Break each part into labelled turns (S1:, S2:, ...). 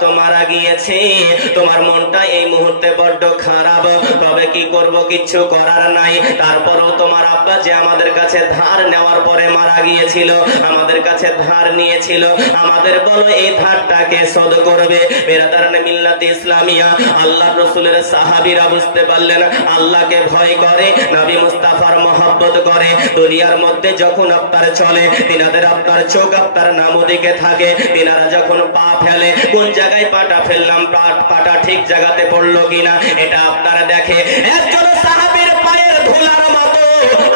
S1: তো মারা গিয়েছে। তোমার মনটা এই মুহূর্তে বড্ড খারাপ। তবে কি করব, কিচ্ছু করার নাই। তারপরও তোমার আব্বা যে আমাদের কাছে ধার নেওয়ার পরে মারা গিয়েছিল, আমাদের কাছে ধার নিয়েছিল, আমাদের বলো এই ধারটাকে শোধ করবে। বেরাদারানে মিল্লাতে ইসলামিয়া আল্লাহ রসুলের সাহাবীরা বুঝতে পারলেন, আল্লাহকে ভয় করে, নবী মুস্তাফার মহব্বত করে। দুনিয়ার মধ্যে যখন আপনার চলে, তিনাদের আপনার চোখ আপনার নাম দিকে থাকে। তিনারা যখন পা ফেলে, কোন জায়গায় পাটা ফেললাম পাটা ঠিক জায়গাতে পড়ল কিনা, এটা আপনারা দেখে। একজন সাহাবির পায়ের ধুলার মতো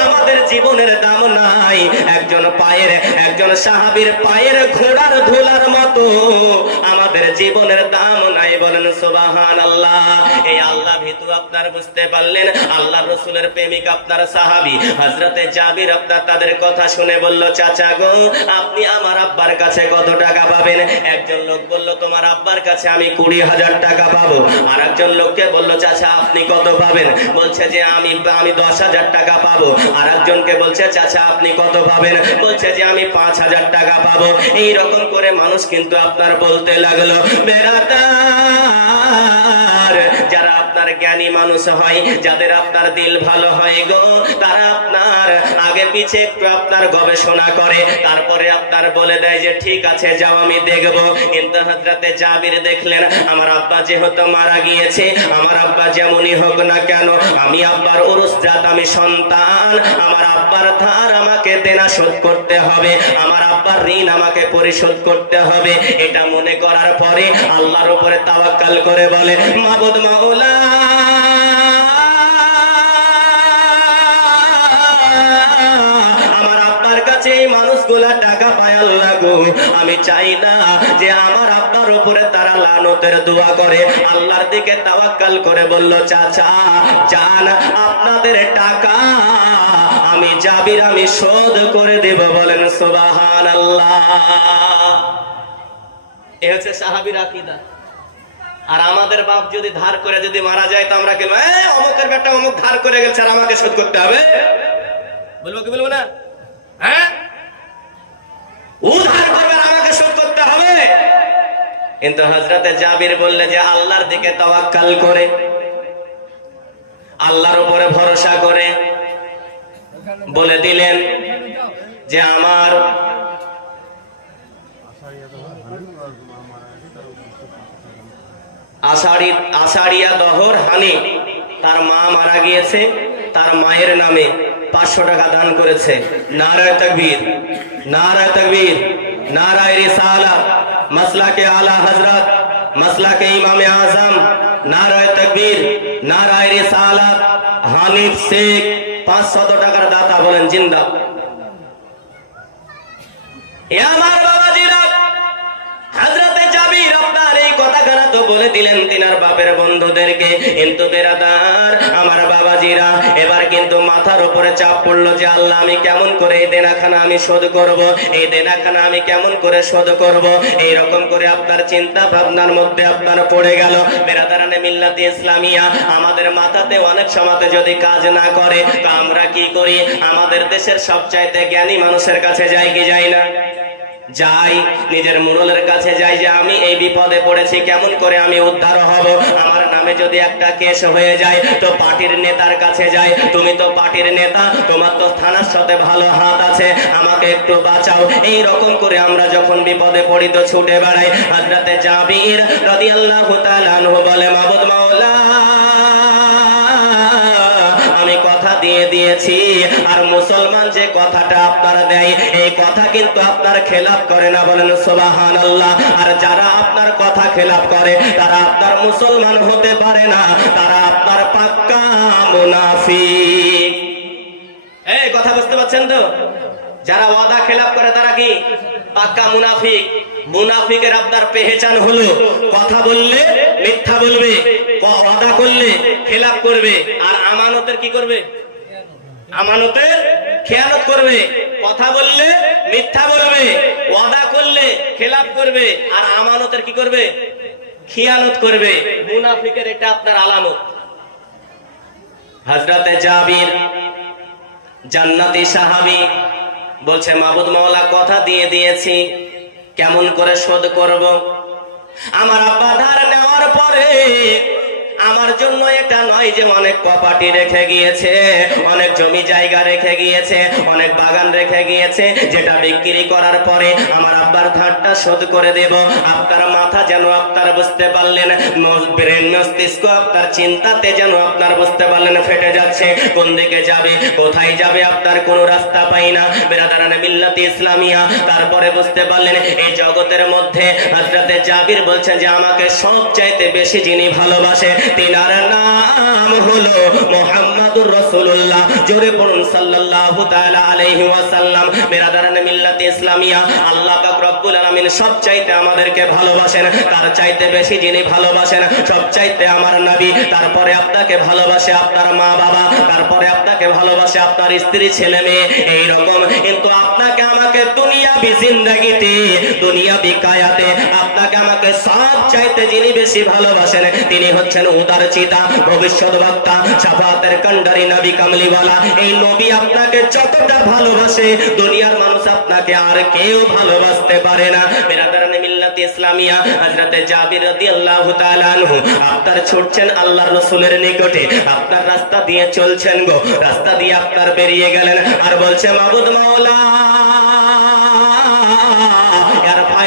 S1: আমাদের জীবনের দাম নাই। একজন পায়ের, একজন সাহাবির পায়ের ঘোড়ার ধুলার মতো আমাদের জীবনের দাম নাই বলেন সুবাহান আল্লাহ এই আল্লাহ ভিতু আপনার বুঝতে পারলেন আল্লাহ রসুলের প্রেমিক আপনার সাহাবী। হজরতে জাবির আপনার তাদের কথা শুনে বলল, চাচা গো, আপনি আমার আব্বার কাছে কত টাকা পাবেন? একজন লোক বলল, তোমার আব্বার কাছে আমি কুড়ি হাজার টাকা পাবো। আর একজন লোককে বলল, চাচা, আপনি কত পাবেন? বলছে যে, আমি আমি দশ হাজার টাকা পাবো। আর একজনকে বলছে, চাচা, আপনি কত পাবেন? বলছে যে, আমি পাঁচ হাজার টাকা পাবো। এই রকম করে মানুষ কিন্তু আপনার বলতে লাগল। বেড়াতার যারা আপনার জ্ঞানী মানুষ হয়, যাদের আপনার দিল ভালো হয় গো। তারা আপনার আগে পিছে একটু আপনার গবেষণা করে, তারপরে আপনার বলে দেয় যে, ঠিক আছে, যাও, আমি দেখব। কিন্তু হজরতে জাবির দেখলেন, আমার আব্বা যেহেতু মারা গিয়েছে, আমার আব্বা যেমনই হোক না কেন, আমি আব্বার উরুসজাত আমি সন্তান। আমার আব্বার ধার আমাকে দেনা শোধ করতে হবে, আমার আব্বার ঋণ আমাকে পরিশোধ করতে হবে। এটা মনে করার পরে আল্লাহর উপরে তাওয়াক্কাল করে বলে, মাবুদ মাওলা আমার আব্বার কাছে এই মানুষগুলা টাকা পায় আল্লাহ আমি চাই না যে আমার আব্বার উপরে তারা লানতের দোয়া করে। আল্লাহর দিকে তাওয়াক্কাল করে বলল, চাচা জান আপনাদের টাকা আমি জাবির আমি শোধ করে দেব। বলেন সুবাহান আল্লাহ এ হচ্ছে সাহাবির আকিদা। আর আমাদের বাপ যদি ধার করে যদি মারা যায়, তো আমরা অমুকের বেটা অমুক ধার করে গেছে আর আমাকে শোধ করতে হবে। বলব কি বলব না? হ্যাঁ? ও ধার করবে আমাকে শোধ করতে হবে। কিন্তু হজরতে জাবির বললে যে আল্লাহর দিকে তাওয়াক্কাল করে, আল্লাহর উপরে ভরসা করে। বলে দিলেন যে আমার আষাঢ়ি, আষাঢ়িয়া দহর হানি। তার মা মারা গিয়েছে, তার মায়ের নামে পাঁচশো টাকা দান করেছে। নারায় তকবীর নারায় তকবীর, নারায় রিসালা, মাসলাকে আলা হজরত মাসলাকে ইমামে আজম, নারায় তকবীর, নারায় রিসালাত হানিফ শেখ, পাঁচশত টাকার দাতা বলেন জিন্দা। আমার আপনার এই কথাখানা তো বলে দিলেন তিনার বাপের বন্ধুদেরকে। কিন্তু বেরাদার, আমার বাবাজিরা, এবার কিন্তু মাথার উপরে চাপ পড়ল যে আল্লাহ, আমি কেমন করে এই দেনাখানা আমি শোধ করব? এই দেনাখানা আমি কেমন করে শোধ করব? এই রকম করে আপনার চিন্তা ভাবনার মধ্যে আপনার পড়ে গেল। বেরাদারানে মিল্লাতে ইসলামিয়া, আমাদের মাথাতে অনেক সময়তে যদি কাজ না করে, তো আমরা কি করি? আমাদের দেশের সবচাইতে জ্ঞানী মানুষের কাছে যাই কি যাই না? যাই, নিজের মুরলের কাছে যাই যে আমি এই বিপদে পড়েছি, কেমন করে আমি উদ্ধার হব? আমার নামে যদি একটা কেস হয়ে যায়, তো পার্টির নেতার কাছে যাই। তুমি তো পার্টির নেতা, তোমার তো থানার সাথে ভালো হাত আছে, আমাকে একটু বাঁচাও। এই রকম করে আমরা যখন বিপদে পড়ি, তো ছুটে বেড়াই। হাজরাতে জাবির রাদিয়াল্লাহু তাআলা আনহু বলে, মাবুদ মাওলা দিয়ে দিয়েছি। আর মুসলমান যে কথাটা আপনারা দেয়, এই কথা কিন্তু আপনার খেলাপ করে না বলেন সোবাহান আল্লাহ আর যারা আপনার কথা খেলাপ করে, তারা আপনার মুসলমান হতে পারে না, তারা আপনার পাক্কা মুনাফিক। এই কথা বুঝতে পারছেন তো? যারা ওয়াদা খেলাপ করে, তারা কি পাক্কা মুনাফিক? মুনাফিকের আপনার পেহেচান হলো। কথা বললে মিথ্যা বলবে ওয়াদা করলে খেলাপ করবে, আর আমানতের কি করবে? আমানতের খেয়ানত করবে, কথা বললে মিথ্যা বলবে, ওয়াদা করলে খেলাপ করবে, আর আমানতের কি করবে? খিয়ানত করবে। মুনাফিকের এটা আপনার আলামত। হজরতে জাবির জান্নাতি সাহাবি বলছে, মাবুদ মাওলা, কথা দিয়ে দিয়েছি, কেমন করে শোধ করব? আমার আব্বা ধার নেওয়ার পরে আমার জন্য এটা নয় যে অনেক কপাটি রেখে গিয়েছে, অনেক জমি জায়গা রেখে গিয়েছে, অনেক বাগান রেখে গিয়েছে, যেটা বিক্রি করার পরে আমার আব্বার ধারটা শোধ করে দেব। আপনার মাথা যেন আপনার বুঝতে পারলেন ব্রেন মস্তিষ্ক আপনার চিন্তাতে যেন আপনার বুঝতে পারলেন ফেটে যাচ্ছে, কোন দিকে যাবে, কোথায় যাবে আপনার কোনো রাস্তা পাই না। বেরাদারানে মিল্লাতি ইসলামিয়া, তারপরে বুঝতে পারলেন এই জগতের মধ্যে হজরতে জাবির বলছেন যে আমাকে সব চাইতে বেশি যিনি ভালোবাসে তিনার নাম হলো মোহাম্মদুর রসুল্লাহ জোরে পড়ুন সাল্লাল্লাহু তাআলা আলাইহি ওয়াসাল্লাম। ইসলামিয়া। আল্লাহ পাক রব্বুল আলামিন আমাদেরকে ভালোবাসেন। তার চাইতে বেশি যিনি ভালোবাসেন আমার নবী। তারপরে আপনাকে ভালোবাসে আপনার মা বাবা। তারপরে আপনাকে ভালোবাসে আপনার স্ত্রী, ছেলে, মেয়ে। এই রকম। কিন্তু আপনাকে আমাকে দুনিয়া বি দুনিয়া আপনাকে আমাকে যিনি বেশি ভালোবাসেন, তিনি হচ্ছেন উদার চিতা ভবিষ্যৎ বক্তা সাফাতের কন্ডারি নবী কামলিওয়ালা, এই নবী আপনাকে যতটা ভালোবাসে, দুনিয়ার মানুষ আপনাকে আর কেউ ভালোবাসতে পারে না। মিল্লাত ইসলামিয়া, হযরতে জাবির রাদিয়াল্লাহু তাআলা আনহু, আপনার ছুটছেন আল্লাহর রাসূলের নিকটে, আপনার রাস্তা দিয়ে চলছেন গো, রাস্তা দিয়ে আপনার বেরিয়ে গেলেন, আর বলছে, মাবুদ মাওলা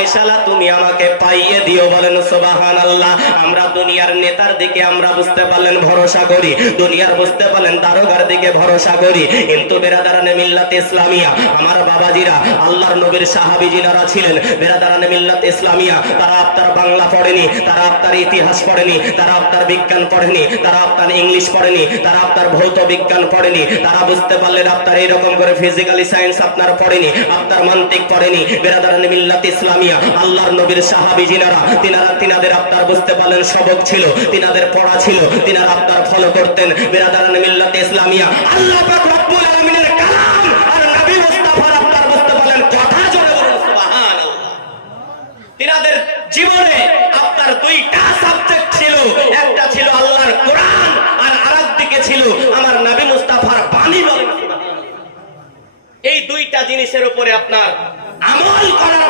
S1: ফায়সালা তুমি আমাকে পাইয়ে দিও বলেন সুবাহান আল্লাহ আমরা দুনিয়ার নেতার দিকে আমরা বুঝতে পারলেন ভরসা করি, দুনিয়ার বুঝতে পারলেন দারোগার দিকে ভরসা করি। কিন্তু বেরাদারানে মিল্লাত ইসলামিয়া, আমার বাবাজিরা, আল্লাহর নবীর সাহাবী যিনারা ছিলেন বেরাদারানে মিল্লাত ইসলামিয়া, তারা আপনার বাংলা পড়েনি, তারা আপনার ইতিহাস পড়েনি, তারা আপনার বিজ্ঞান পড়েনি, তারা আপনার ইংলিশ পড়েনি, তারা আপনার ভৌত বিজ্ঞান পড়েনি, তারা বুঝতে পারলেন আপনার এইরকম করে ফিজিক্যালি সায়েন্স আপনার পড়েনি আপনার মান্তিক পড়েনি বেরাদারানে মিল্লাত ইসলামিয়া আল্লাহর নবীর সাহাবী যিনারা তিনারা তিনাদের আপনার বুঝতে পারলেন, সবক ছিল। তিনাদের পড়া ছিল। তিনারা আপনার ফলো করতেন। বেরাদারানে মিল্লাত ইসলামিয়া। আল্লাহ পাক রব্বুল আলামিনের কালাম আর নবী মুস্তাফার বুঝতে কথা জোরে সুবহানাল্লাহ। তিনাদের জীবনে আপনার দুইটা সাবজেক্ট ছিল। একটা ছিল আল্লাহর কোরআন আর আরেক দিকে ছিল আমার নবী মুস্তাফার বাণী বলেন এই দুইটা জিনিসের উপরে আপনার আমল করার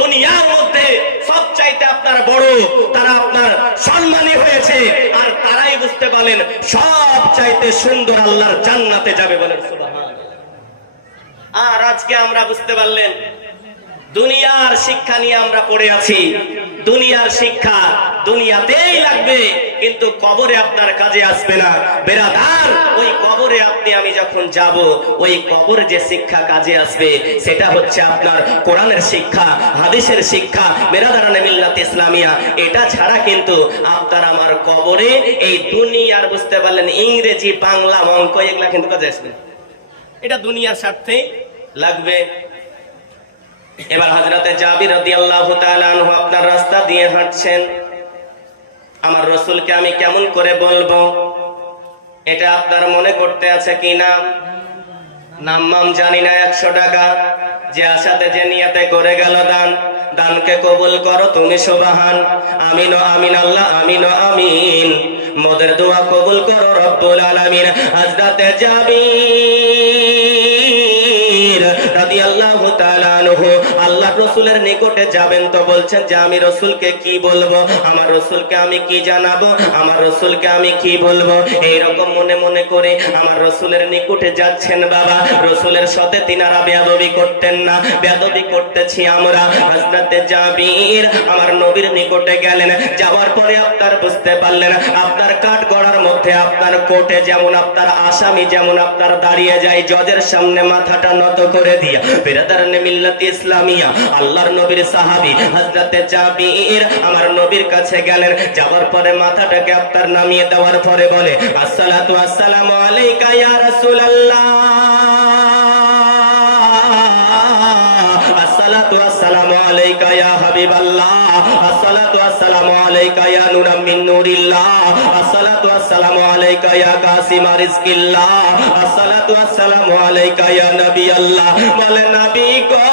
S1: দুনিয়ার মধ্যে সব চাইতে আপনার বড়, তারা আপনার সম্মানী হয়েছে। আর তারাই বুঝতে পারলেন সব চাইতে সুন্দর আল্লাহর জান্নাতে যাবে বলেন আর আজকে আমরা বুঝতে পারলেন, দুনিয়ার শিক্ষা নিয়ে আমরা পড়ে আছি। দুনিয়ার শিক্ষা দুনিয়াতেই লাগবে। কিন্তু কবরে আপনার কাজে আসবে না। বেরাদার, ওই কবরে আপনি, আমি যখন যাব, ওই কবরে যে শিক্ষা কাজে আসবে, সেটা হচ্ছে আপনার কোরআনের শিক্ষা, হাদিসের শিক্ষা বেরাদারানে মিল্লাত ইসলামিয়া। এটা ছাড়া কিন্তু আপনার আমার কবরে এই দুনিয়ার বুঝতে পারলেন, ইংরেজি, বাংলা, অঙ্ক, এগুলা কিন্তু কাজে আসবে। এটা দুনিয়ার স্বার্থে লাগবে। এবার হজরতে জাবির রাদিয়াল্লাহু তাআলা আনহু আপনার রাস্তা দিয়ে হাঁটছেন। আমার রসুলকে আমি কেমন করে বলব? এটা আপনার মনে করতে আছে কি না নাম জানি না একশো টাকা। যে আশাতে যে নিয়াতে করে গেল দান, দানকে কবুল করো তুমি সুবাহান। আমিন আমিন আল্লাহ, আমিন আমিন। মদের দোয়া কবুল করো রব্বুল আলামিন। তাআলা আনহু আল্লাহ রাসূলের নিকটে যাবেন তো বলছেন যে আমি রাসূলকে কি বলব? আমার রাসূলকে আমি কি জানাব? আমার রাসূলকে আমি কি বলব? এই রকম মনে মনে করে আমার রাসূলের নিকটে যাচ্ছেন বাবা। রাসূলের সাথে তিনারা বেয়াদবি করতেন না। বেয়াদবি করতেছি আমরা। হযরতে জাবির আমার নবীর নিকটে গেলেন। যাওয়ার পরে আপনার বুঝতে পারলেন, আপনার কাঠ গড়ার মধ্যে আপনার কোর্টে যেমন আপনার আসামি, যেমন আপনার দাঁড়িয়ে যায়, জজের সামনে মাথাটা নত করে দিয়া। বেরাদারানে মিল্লাতি ইসলামিয়া আল্লাহর নবীর সাহাবি হজরতে জাবির আমার নবীর কাছে গেলেন, যাওয়ার পরে মাথাটাকে আপনার নামিয়ে দেওয়ার পরে বলে, আসসালাতু আসসালামু আলাইকা ইয়া রাসূলুল্লাহ। আসসালাতু আসসালামু আলাইকা ইয়া হাবিবাল্লাহ। আসসালাতু আসসালামু আলাইকা ইয়া নূরাম মিন নূরিল্লাহ। আসসালাতু আসসালামু আলাইকা ইয়া কাসিমা রিজকিল্লাহ। আসসালাতু আসসালামু আলাইকা ইয়া নবী আল্লাহ। বলে, নবী গো,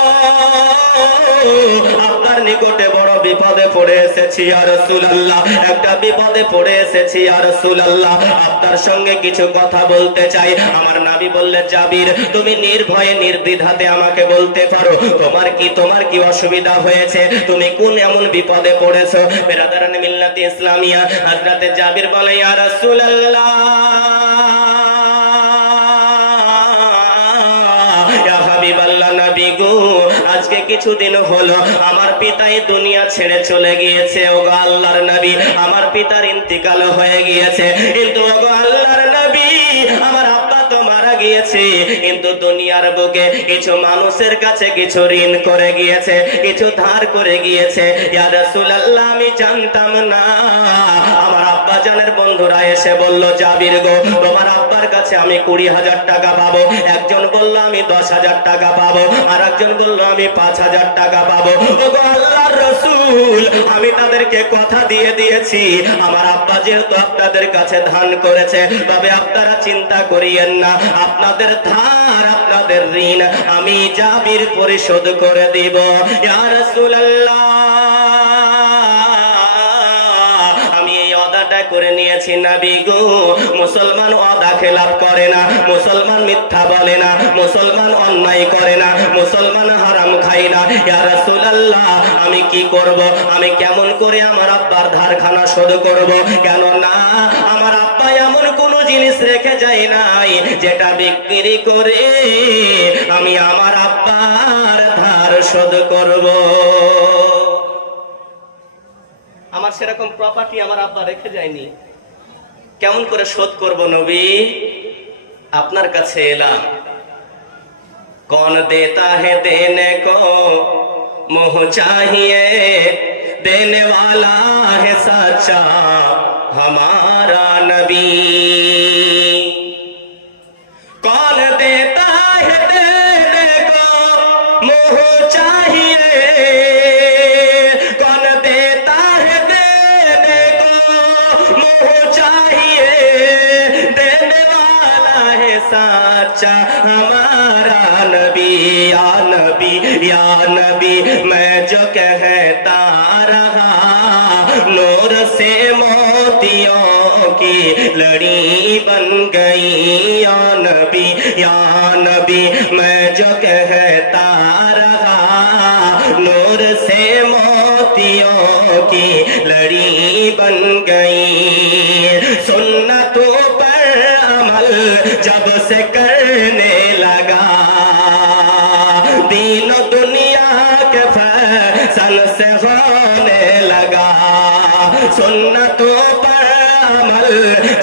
S1: আপনার নিকটে বড় বিপদে পড়ে এসেছি আর রাসূলুল্লাহ। একটা বিপদে পড়ে এসেছি আর রাসূলুল্লাহ। আপনার সঙ্গে কিছু কথা বলতে চাই। আমার নাবি বললে, জাবির, তুমি নির্ভয়ে, নির্দ্বিধাতে আমাকে বলতে পারো। তোমার কি তোমার কি অসুবিধা হয়েছে? তুমি কোন এমন বিপদে পড়েছো? বেরাদারান মিল্লাতি ইসলামিয়া, হযরতে জাবির বলে, ইয়া রাসূলুল্লাহ। কিছুদিন হলো, আমার পিতা এই দুনিয়া ছেড়ে চলে গিয়েছে। ও গো আল্লাহর নবী, আমার পিতার ইন্তিকাল হয়ে গিয়েছে। কিন্তু ও গো আল্লাহর নবী, আমার আব্বা তো মারা গিয়েছে। কিন্তু দুনিয়ার বুকে কিছু মানুষের কাছে কিছু ঋণ করে গিয়েছে, কিছু ধার করে গিয়েছে। ইয়া রাসূলুল্লাহ, আমি জানতাম না, আমার আব্বা জানের বন্ধুরা এসে বলল, জাবির গো, তোমার আব্বার কাছে আমি কুড়ি হাজার টাকা পাবো। একজন বলল, আমি দশ হাজার টাকা পাবো। আর একজন বলল, আমি পাঁচ হাজার টাকা পাবো। আমি তাদেরকে কথা দিয়ে দিয়েছি। আমার আব্বা যেহেতু আপনাদের কাছে ধান করেছে, তবে আপনারা চিন্তা করিয়েন না। আপনাদের ধার, আপনাদের ঋণ আমি জাবির পরিশোধ করে দিব। ইয়া রাসূলুল্লাহ! করে নিয়েছি নবী গো। মুসলমান অদা খেলাপ করে না, মুসলমান মিথ্যা বলে না, মুসলমান অন্যায় করে না, মুসলমান হারাম খাই না। আমি কি করব? আমি কেমন করে আমার আব্বার ধারখানা শোধ করব? কেন না আমার আব্বা এমন কোন জিনিস রেখে যায় নাই, যেটা বিক্রি করে আমি আমার আব্বার ধার শোধ করব। আমার সেরকম প্রপার্টি আমার আব্বা রেখে যায়নি কেমন করে শোধ করব নবী আপনার কাছে এলাম कौन देता है देने को मोह चाहिए देने वाला है सच्चा हमारा नबी नबी, या नबी या नबी, मैं जो कहता रहा, नूर से मोतियों की लड़ी बन गई, या नबी या नबी, मैं जो कहता रहा, नूर से मोतियों की लड़ी बन गई। सुन्नतों पर अमल जब से करने लगा दीन दुनिया के फैसल से होने लगा। सुन्नतों पर अमल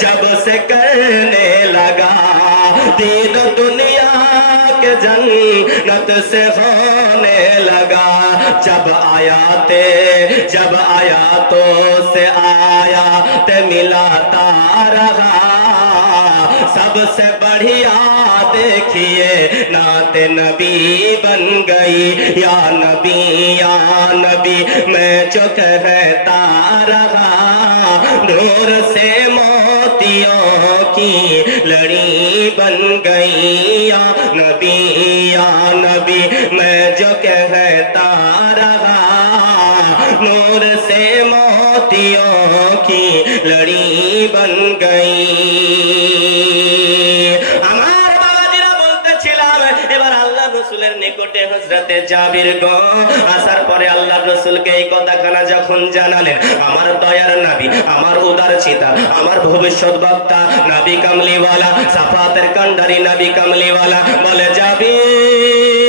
S1: जब से करने लगा। दीन दुनिया के जन्नत से होने लगा। जब आयाते जब आयातों से आयात मिलाता रहा सबसे बढ़िया देखिए, नाते नबी बन गई। या नबी या नबी, मैं जो कहता रहा, नूर से मोतियों की लड़ी बन गई। या नबी या नबी, मैं जो कहता रहा, नूर से मोतियों की लड़ी बन गई। রসুলের নিকটে হজরতে জাবির গ। আসার পরে আল্লাহ রসুলকে এই কথাখানা যখন জানালেন, আমার দয়ার নাবি, আমার উদার চিতা, আমার ভবিষ্যৎ বক্তা, নাবি কামলিওয়ালা, সাফাতের কান্ডারি নাবি কামলিওয়ালা, বলে, জাবির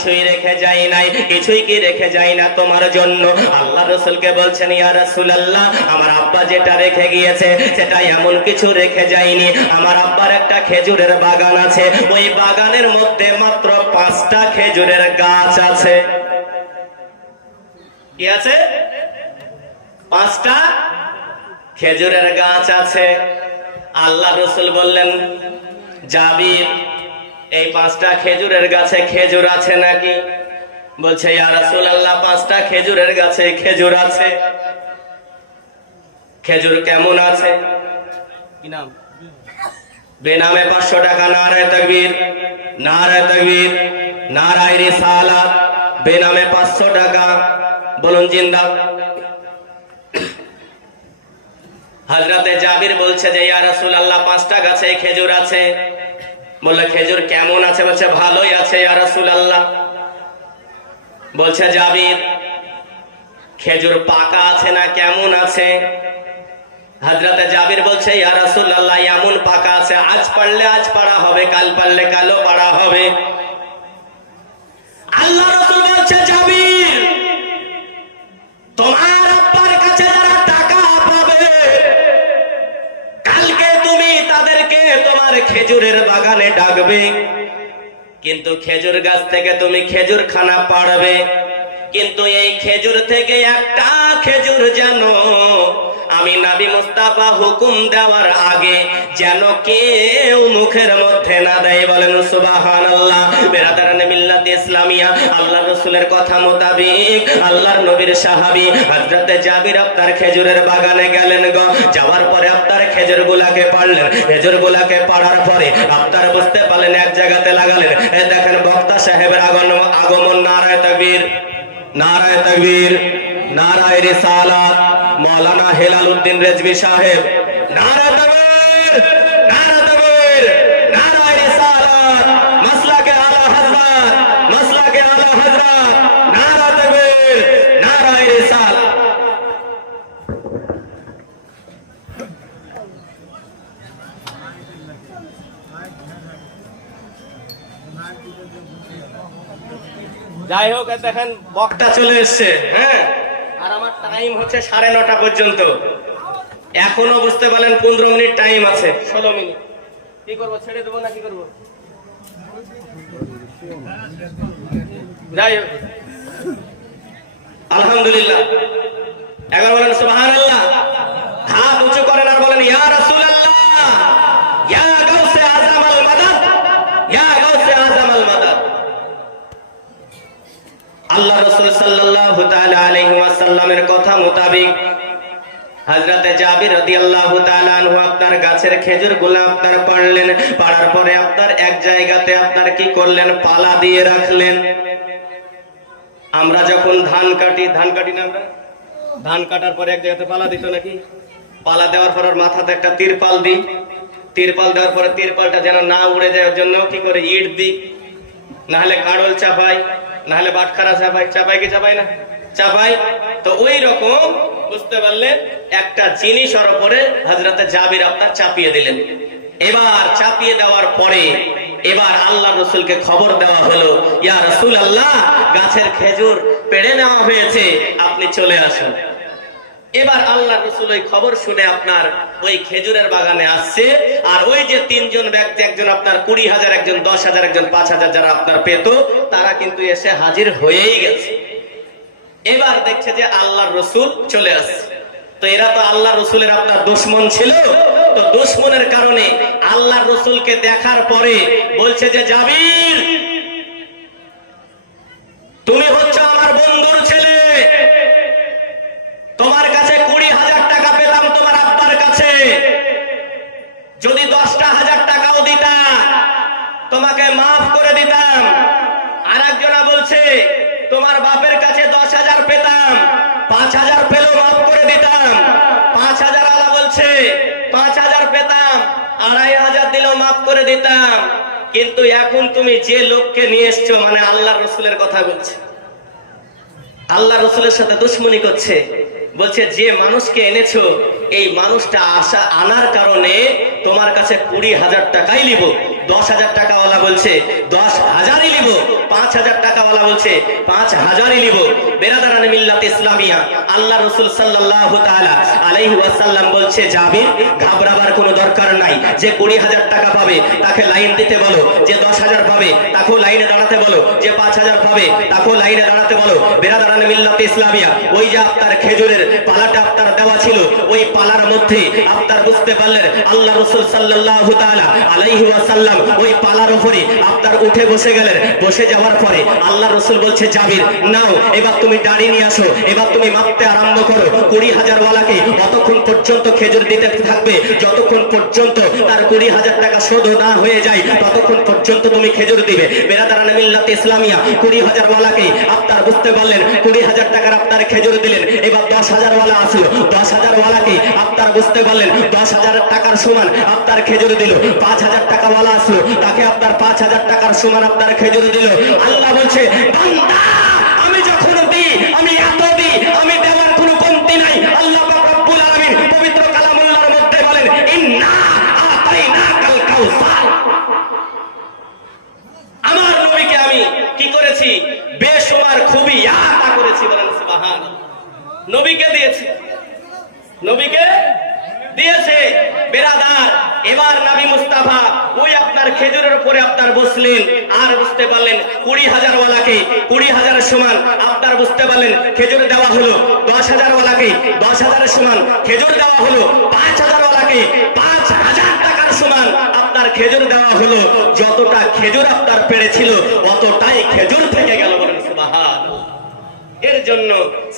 S1: কিছুই রেখে যায় নাই, কিছুই কি রেখে যায় না তোমার জন্য? আল্লাহ রসুলকে বলছেন, ইয়া রাসূলুল্লাহ, আমার আব্বা যেটা রেখে গিয়েছে, সেটা এমন কিছু রেখে যায়নি। আমার আব্বার একটা খেজুরের বাগান আছে, ওই বাগানের মধ্যে মাত্র পাঁচটা খেজুরের গাছ আছে। কি আছে? পাঁচটা খেজুরের গাছ আছে। আল্লাহ রসুল বললেন, জাবির এই পাঁচটা খেজুরের গাছে খেজুর আছে নাকি? বলছে রাসূলুল্লাহ পাঁচটা খেজুরের গাছে খেজুর আছে। খেজুর কেমন আছে? কি নাম? বেনামে পাঁচশো টাকা নারায় তকবীর নারায় তকবীর নারায় রিসালাত বেনামে পাঁচশো টাকা। বলুন জিন্দা। হজরতে জাবির বলছে যে ইয়া রাসূলুল্লাহ পাঁচটা গাছে খেজুর আছে। বললে, খেজুর কেমন আছে? বলছে, ভালোই আছে বলছে, জাবির, খেজুর পাকা আছে না কেমন আছে? হজরতে জাবির বলছে, ইয়া রাসূলুল্লাহ, এমন পাকা আছে, আজ পারলে আজ পাড়া হবে, কাল পারলে কালও পাড়া হবে। আল্লাহ রসুল বলছে, জাবির, তোমার খেজুরের বাগানে ডাকবে। কিন্তু খেজুর গাছ থেকে তুমি খেজুর খানা পাড়বে। কিন্তু এই খেজুর থেকে একটা খেজুর যেন আমি নাবি মুস্তাফা হুকুম দেওয়ার আগে যেন কেউ মুখের মধ্যে না দেয় বলেন সুবাহান আল্লাহ বেরাদারানে মিল্লাত ইসলামিয়া আল্লাহ রসুলের কথা মোতাবিক আল্লাহর নবীর সাহাবী হযরতে জাবির আপনার খেজুরের বাগানে গেলেন গো। যাওয়ার পরে আপনার খেজুর গুলাকে পারলেন খেজুর গুলাকে পাড়ার পরে আপনার বুঝতে পারলেন, এক জায়গাতে লাগালেন। এ দেখেন বক্তা সাহেবের আগমন আগমন নারায় তাকবীর। নারায় তাকবীর। নারায় রিসালাত। মাওলানা হেলাল উদ্দিন রেজভি সাহেব। নারায় তাকবীর নারায় তাকবীর নারায় রিসালাত মাসলাকে আলা হযরত মাসলাকে আলা হযরত নারায় তাকবীর নারায় রিসালাত যাই হোক এই দেখেন বক্তা চলে এসছে হ্যাঁ? আর আমার টাইম হচ্ছে সাড়ে নটা পর্যন্ত। এখনও বুঝতে পারলেন পনেরো মিনিট টাইম আছে, ষোলো মিনিট। কি করব, ছেড়ে দেবো না কি করব? যাই হোক। আলহামদুলিল্লাহ। একবার বলেন সুবহান আল্লাহ হাত উঁচু করেন আর বলেন, ইয়া রাসূলুল্লাহ ইয়া গাউসে আজম আল মাদাদ ইয়া গাউসে আজম আল মাদাদ আল্লাহ রসুল সাল্লাল্লাহু তাআলা আলাইহি ওয়াসাল্লামের কথা মোতাবেক হযরতে জাবির রাদিয়াল্লাহু তাআলা আনহু আপনার গাছের খেজুরগুলা আপনার পাড়লেন, পাড়ার পরে আপনার এক জায়গাতে আপনার কি করলেন? পালা দিয়ে রাখলেন। আমরা যখন ধান কাটি ধান কাটি না আমরা? ধান কাটার পরে এক জায়গাতে পালা দিত নাকি? পালা দেওয়ার পর মাথাতে একটা তিরপাল দিই। তিরপাল দেওয়ার পরে তিরপালটা যেন না উড়ে যায়, ওর জন্য কি করে? ইট দিই। নাহলে কাড়ল চাপাই। নাহলে বাটখারা চাপাই চাপাই কি চাপাই না? চাপাই। তো ওই রকম বুঝতে পারলেন একটা জিনিস ওর উপরে হজরতে জাবির আপনার চাপিয়ে দিলেন। এবার চাপিয়ে দেওয়ার পরে এবার আল্লাহ রসুলকে খবর দেওয়া হলো, ইয়া রসুল আল্লাহ গাছের খেজুর পেড়ে নেওয়া হয়েছে, আপনি চলে আসুন। এবার আল্লাহ রসুল ওই খবর শুনে আপনার ওই খেজুরের বাগানে আসছে, আর ওই যে তিনজন ব্যক্তি, একজন আপনার কুড়ি হাজার, একজন দশ হাজার, একজন পাঁচ হাজার যারা আপনার পেত, তারা কিন্তু এসে হাজির হয়েই গেছে। এবার দেখছে যে আল্লাহর রসুল চলে আসছে। তো এরা তো আল্লাহ রসুলের আপনার দুশ্মন ছিল। তো দুশ্মনের কারণে আল্লাহ রসুলকে দেখার পরে বলছে যে, জাবির, তুমি হচ্ছে আমার বন্ধুর তোমার কাছে কুড়ি হাজার টাকা পেলাম তোমার আব্বার কাছে। যদি দশটা হাজার টাকাও দিতাম, তোমাকে মাফ করে দিতাম। আর একজনা বলছে, তোমার বাপের কাছে দশ হাজার পেতাম, পাঁচ হাজার পেলেও মাফ করে দিতাম। পাঁচ হাজার আলা বলছে, পাঁচ হাজার পেতাম, আড়াই হাজার দিলেও মাফ করে দিতাম। কিন্তু এখন তুমি যে লোককে নিয়ে এসছো মানে আল্লাহ রসুলের কথা বলছে। আল্লাহ রসুলের সাথে দুশ্মনী করছে। বলছে, যে মানুষকে এনেছ, এই মানুষটা আসা আনার কারণে তোমার কাছে কুড়ি হাজার টাকাই নিব। দশ হাজার টাকাওয়ালা বলছে, দশ হাজারই নিব। পাঁচ হাজার টাকাওয়ালা বলছে পাঁচ হাজারই নিব ইসলামিয়া। আল্লাহ রসুল ওয়াসাল্লাম বলছে ঘাবড়াবার কোনো দরকার নাই। যে কুড়ি হাজার টাকা পাবে, তাকে লাইন দিতে বলো। যে দশ হাজার পাবে, তাকেও লাইনে দাঁড়াতে বলো। যে পাঁচ হাজার পাবে, তাকেও লাইনে দাঁড়াতে বলো। ইসলামিয়া, ওই যে আপনার খেজুরের পালাটা আপনার দেওয়া ছিল, ওই পালার মধ্যে আপনার বুঝতে পারলেন, আল্লাহ রসুল আলাইহি ওয়াসাল্লাম ওই পালার উপরে আপনার উঠে বসে গেলেন। বসে দেওয়ার পরে আল্লাহ রসুল বলছে, জাবির, নাও, এবার তুমি দাড়ি নিয়ে আসো, এবার তুমি মাপতে আরম্ভ করো। কুড়ি হাজার ওয়ালাকে অতক্ষণ পর্যন্ত খেজুর দিতে থাকবে, যতক্ষণ পর্যন্ত তার কুড়ি হাজার টাকা শোধ না হয়ে যায়, ততক্ষণ পর্যন্ত তুমি খেজুর দিবে। বেরাদারা মিল্লাত ইসলামিয়া কুড়ি হাজার ওয়ালাকে আপনার বুঝতে পারলেন, কুড়ি হাজার টাকার আপনার খেজুর দিলেন, এবার দশ হাজার ওয়ালা আসলো। দশ হাজার ওয়ালাকে আপনার বুঝতে পারলেন, দশ হাজার টাকার সমান আপনার খেজুর দিল, পাঁচ হাজার টাকা ওয়ালা আসলো, তাকে আপনার পাঁচ হাজার টাকার সমান আপনার খেজুর দিল। আল্লাহ বলছে আমার নবীকে আমি কি করেছি? বেশুমার খুবই আতা করেছি বলেন সুবহান নবীকে দিয়েছি। নবীকে দিয়েছে বেরাদার। এবার নবী মুস্তাফা, ওই আপনার খেজুরের উপরে আপনার বসলেন। আর বুঝতে পারলেন, কুড়ি হাজার ওয়ালাকে, কুড়ি হাজারের সমান আপনার বুঝতে পারলেন, খেজুর দেওয়া হলো দশ হাজার ওয়ালাকে, দশ হাজারের সমান খেজুর দেওয়া হলো, পাঁচ হাজার ওয়ালাকে, পাঁচ হাজার টাকার সমান আপনার খেজুর দেওয়া হলো। যতটা খেজুর আপনার পেরেছিল অতটাই খেজুর থেকে গেল বলেন সুবাহান এর জন্য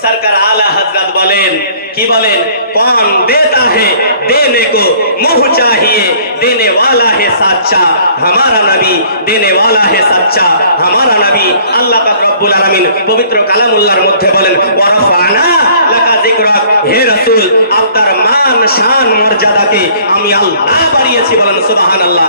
S1: সরকার আলা হজরত বলেন, কি বলেন? কন দেতা হে দেনে কো মোহ চাহিয়ে দেনে ওয়ালা হে সাচ্চা, হামারা নবী দেনে ওয়ালা হে সাচ্চা, হামারা নবী। আল্লাহ পাক রব্বুল আলামিন পবিত্র কালামুল্লাহর মধ্যে বলেন, ওয়া রাফানা লাকা যিকরাক হে রাসূল, আপনার মান, শান, মর্যাদাকে আমি আল্লাহ বাড়িয়েছি বলেন সুবহানাল্লাহ।